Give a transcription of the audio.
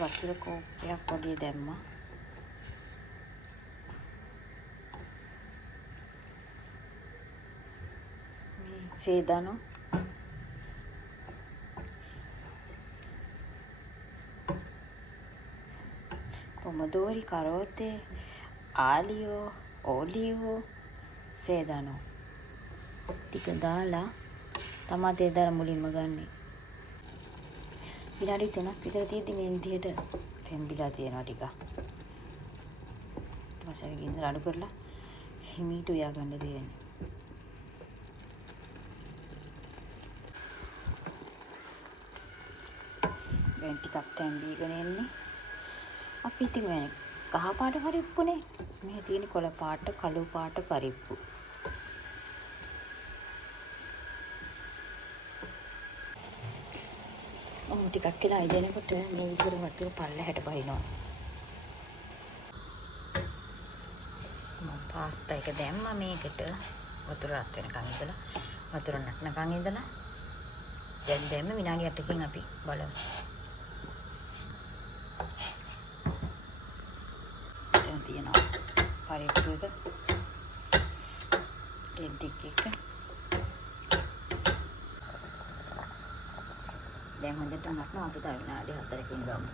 වතුර කෝප්පයක් වගේ දැම්මා. සේදනෝ pomodori, karote, alio, olio, sedano. ටික දාලා තමාතේ දාලා මුලින්ම ගන්නෙ. විනාඩි 3ක් විතර තියෙද්දි මේ විදිහට තෙම්බිලා තියෙනවා ටික. ඊට පස්සේ ගින්දර අඩු කරලා හිමීට උයා ගන්න දෙන්නේ. දැන් ටිකක් තැම්බීගෙන එන්නේ. අපි ඉතින් මේ කහ පාට පරිප්පුනේ. මේ තියෙන කොළ පාට, කළු පාට පරිප්පු. ටිකක් කියලා ඉදෙනකොට මේ විදිහට වතුර පල්ලෙහාට බහිනවා. මම පාස්තා එක දැම්මා මේකට වතුර රත් වෙනකන් ඉඳලා වතුර නැත්නකන් ඉඳලා දැන් දැම්ම විනාඩි 8කින් අපි බලමු. දැන් තියෙනවා පරිප්පු එක ටෙඩ්ඩික් එක. දැන් හොඳට මරනවා අපි තව විනාඩි 4කින් ගමු.